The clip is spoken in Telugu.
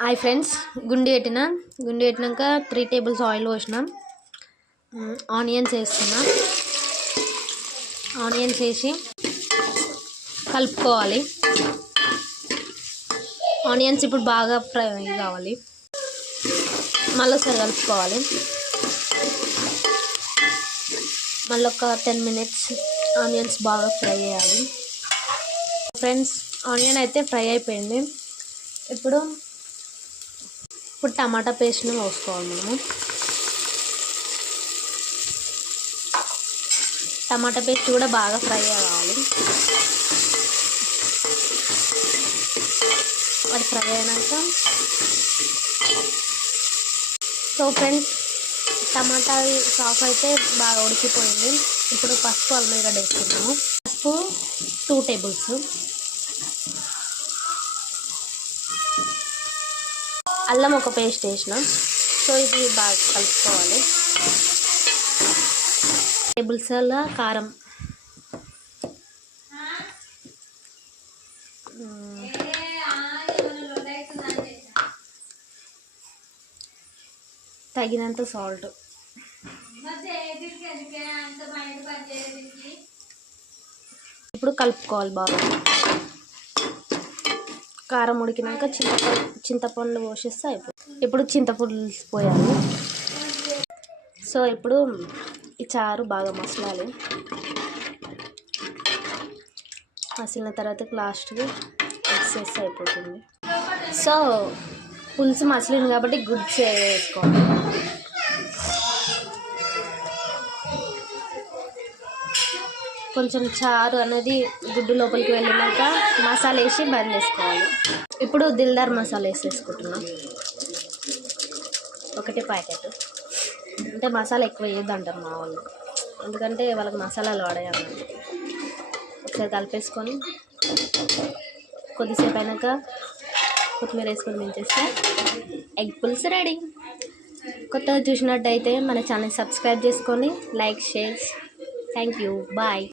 హాయ్ ఫ్రెండ్స్, గుండి పెట్టినాక 3 టేబుల్స్ ఆయిల్ పోసిన. ఆనియన్స్ వేస్తున్నా. ఆనియన్స్ వేసి కలుపుకోవాలి. ఆనియన్స్ ఇప్పుడు బాగా ఫ్రై కావాలి. మళ్ళీ ఒకసారి కలుపుకోవాలి. మళ్ళీ ఒక 10 మినిట్స్ ఆనియన్స్ బాగా ఫ్రై చేయాలి. ఫ్రెండ్స్, ఆనియన్ అయితే ఫ్రై అయిపోయింది. ఇప్పుడు టమాటా పేస్ట్ని పోసుకోవాలి. మనము టమాటా పేస్ట్ కూడా బాగా ఫ్రై కావాలి. అది ఫ్రై అయినాక ఫ్రెండ్స్, టమాటా సాస్ అయితే బాగా ఉడికిపోయింది. ఇప్పుడు పసుపు, అల్లం వెల్లిగడ్డ వేసుకున్నాము. పసుపు 2 టేబుల్స్, అల్లం ఒక పేస్ట్ వేసినాం. ఇది బాగా కలుపుకోవాలి. టేబుల్స్ కారం, తగినంత సాల్ట్, ఇప్పుడు కలుపుకోవాలి బాగా. కారం ఉడికినాక చింతపండు పోసేస్తే అయిపోతుంది. ఇప్పుడు చింతపండు పోయాలి. ఇప్పుడు ఈ చారు బాగా మసలాలి. మసిలిన తర్వాత లాస్ట్కి మిక్స్ చేస్తే అయిపోతుంది. పులుసు మసిలింది కాబట్టి గుడ్స్ వేసుకోవాలి. కొంచెం చారు అనేది గుడ్డు లోపలికి వెళ్ళినాక మసాలా వేసి బంద్ చేసుకోవాలి. ఇప్పుడు దిల్దార్ మసాలా వేసేసుకుంటున్నాం. 1 ప్యాకెట్. అంటే మసాలా ఎక్కువ వేయద్దు అంటారు మా వాళ్ళు, ఎందుకంటే వాళ్ళకి మసాలాలు వాడేయాలి. ఒకసారి కలిపేసుకొని కొద్దిసేపు అయినాక కొత్తిమీర వేసుకొని దించేస్తే ఎగ్ పులుసు రెడీ. కొత్తగా చూసినట్టయితే మన ఛానల్ సబ్స్క్రైబ్ చేసుకొని like, share. Thank you. Bye.